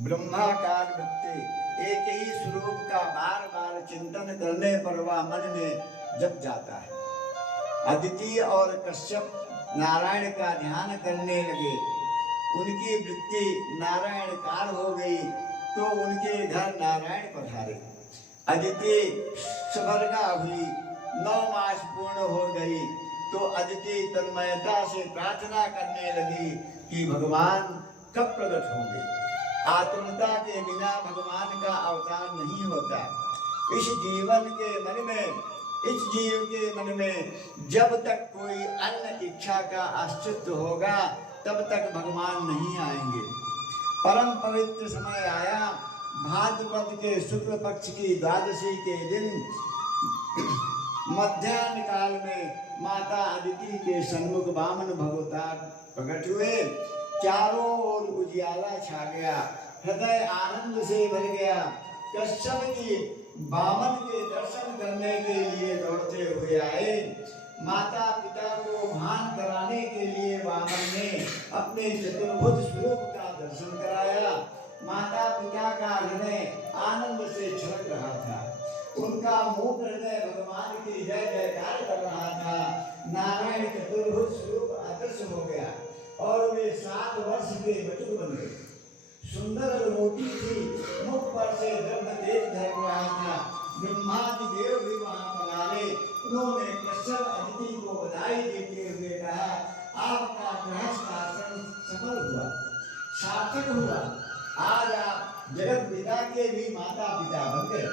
ब्रह्माकार वृत्ति एक ही स्वरूप का बार बार चिंतन करने पर वह मन में जप जाता है। अदिति और कश्यप नारायण का ध्यान करने लगे, उनकी वृत्ति नारायणकार हो गई तो उनके घर नारायण पधारे। अदिति सभर्गा हुई, 9 मास पूर्ण हो गई तो अदिति तन्मयता से प्रार्थना करने लगी कि भगवान कब प्रकट होंगे। आत्मता के बिना भगवान का अवतार नहीं होता। इस जीव के मन में जब तक कोई अन्य इच्छा का अस्तित्व होगा तब तक भगवान नहीं आएंगे। परम पवित्र समय आया। भाद्रपद के शुक्ल पक्ष की द्वादशी के दिन मध्याह्न काल में माता अदिति के सन्मुख वामन भगवतार प्रकट हुए। चारों ओर उजियाला छा गया, हृदय आनंद से भर गया। कश्यप जी वामन के दर्शन करने के लिए दौड़ते हुए आए। माता पिता को भान कराने के लिए वामन ने अपने चतुर्भुज स्वरूप का दर्शन कराया। माता पिता का हृदय आनंद से छलक रहा था। उनका मुख हृदय भगवान की जय जयकार कर रहा था। नारायण चतुर्भुज स्वरूप अदृश्य हो गया और वे 7 वर्ष के बटुक बन गए। सुंदर रोटी थी, मुख पर से द्रव्य तेज झर रहा था। ब्रह्मादि देव भी वहां पधारे। उन्होंने कश्यप अदिति को बधाई देते हुए कहा, आपका गृहस्थ आश्रम सफल हुआ, सार्थक हुआ। आज आप जगत पिता के भी माता पिता बन गए।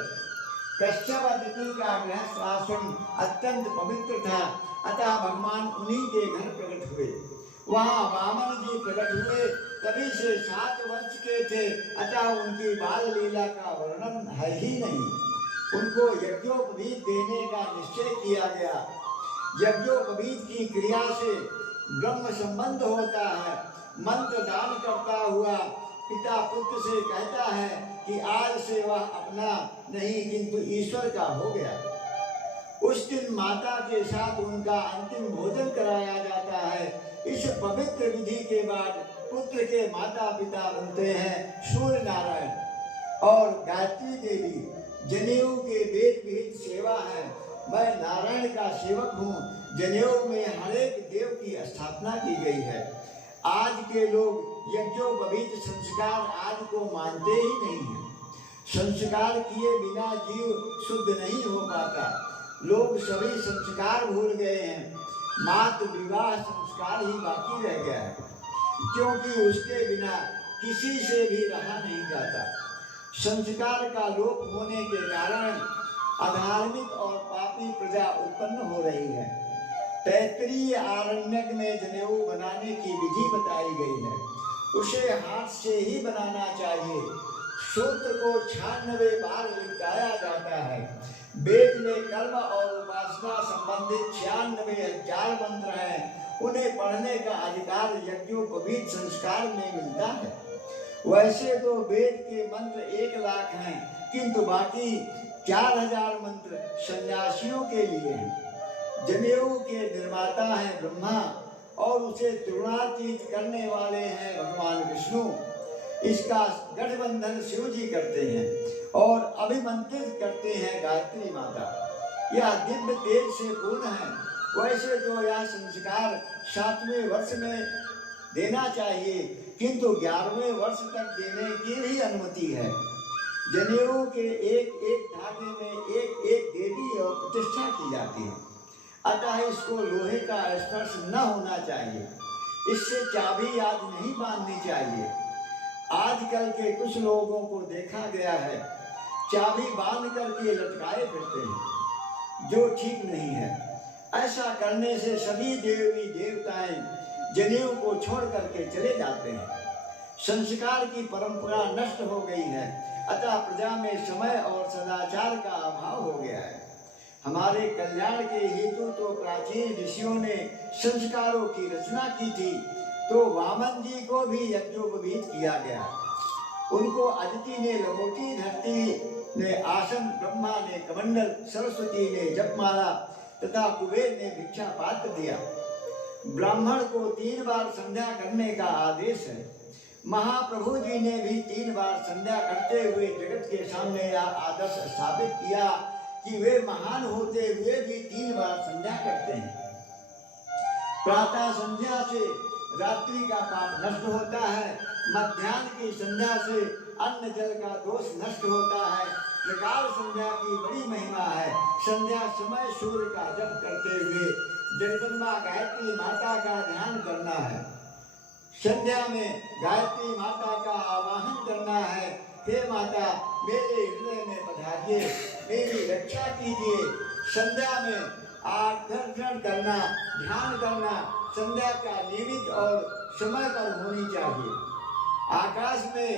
कश्यप अदिति का गृहस्थ आश्रम अत्यंत पवित्र था, अतः भगवान उन्हीं के घर प्रकट हुए। वहाँ वामन जी प्रकट हुए, तभी से 7 वर्ष के थे, अतः उनकी बाल लीला का वर्णन है ही नहीं। उनको यज्ञोपवीत देने का निश्चय किया गया। यज्ञोपवीत की क्रिया से ब्रह्म संबंध होता है। मंत्र दान करता हुआ पिता पुत्र से कहता है कि आज से वह अपना नहीं किंतु ईश्वर का हो गया। उस दिन माता के साथ उनका अंतिम भोजन कराया जाता है। इस पवित्र विधि के बाद पुत्र के माता पिता बनते हैं सूर्य नारायण और गायत्री देवी। जनेऊ के वेद विहित सेवा है। मैं नारायण का सेवक हूँ। जनेऊ में हरेक देव की स्थापना की गई है। आज के लोग यज्ञोपवीत संस्कार आज को मानते ही नहीं है। संस्कार किए बिना जीव शुद्ध नहीं हो पाता। लोग सभी संस्कार भूल गए हैं। मातृ विवाह संस्कार ही बाकी रह गया है, क्योंकि उसके बिना किसी से भी रहा नहीं जाता। संस्कार का लोप होने के कारण अधार्मिक और पापी प्रजा उत्पन्न हो रही है। तैत्तिरीय आरण्यक में जनेऊ बनाने की विधि बताई गई है। उसे हाथ से ही बनाना चाहिए। सूत्र को 96 बार लिपटाया जाता है। वेद में कर्म और उपासना संबंधित 96,000 मंत्र हैं। उन्हें पढ़ने का अधिकार यज्ञोपवीत संस्कार में मिलता है। वैसे तो वेद के मंत्र 1 लाख हैं, किंतु बाकी 4000 मंत्र सन्यासियों के लिए हैं। जनेऊ के निर्माता है ब्रह्मा और उसे तृणातीत करने वाले हैं भगवान विष्णु। इसका गठबंधन शिव जी करते हैं और अभिमंत्रित करते हैं गायत्री माता। यह दिव्य तेज से पूर्ण है। वैसे तो यह संस्कार 7वें वर्ष में देना चाहिए, किंतु 11वें वर्ष तक देने की भी अनुमति है। जनेऊ के एक एक धागे में एक एक देवी और प्रतिष्ठा की जाती है, अतः इसको लोहे का स्पर्श न होना चाहिए। इससे चाबी याद नहीं बांधनी चाहिए। आजकल के कुछ लोगों को देखा गया है, चाबी बांध करके लटकाए फिरते हैं, जो ठीक नहीं है। ऐसा करने से सभी देवी देवताएं जनेऊ को छोड़ करके चले जाते हैं। संस्कार की परंपरा नष्ट हो गई है, अतः प्रजा में समय और सदाचार का अभाव हो गया है। हमारे कल्याण के हेतु तो प्राचीन ऋषियों ने संस्कारों की रचना की थी, तो वामन जी को भी यज्ञोपवीत किया गया। उनको अदिति ने लंगोटी, धरती ने आसन, ब्रह्मा ने कमंडल, सरस्वती ने जपमाला तथा कुबेर ने भिक्षा पात्र दिया। ब्राह्मण को 3 बार संध्या करने का आदेश है। महाप्रभु जी ने भी 3 बार संध्या करते हुए जगत के सामने यह आदर्श स्थापित किया कि वे महान होते हुए भी 3 बार संध्या करते हैं। प्रातः संध्या से रात्रि का पाप नष्ट होता है, मध्याह्न की संध्या से अन्न जल का दोष नष्ट होता है। त्रिकाल संध्या की बड़ी महिमा है। संध्या समय सूर्य का जप करते हुए जगदम्बा गायत्री माता का ध्यान करना है। संध्या में गायत्री माता का आवाहन करना है। हे माता, मेरे हृदय में पधारिए, मेरी रक्षा कीजिए। संध्या में आकर्षण करना, ध्यान करना संध्या का नियमित और समय पर होनी चाहिए। आकाश में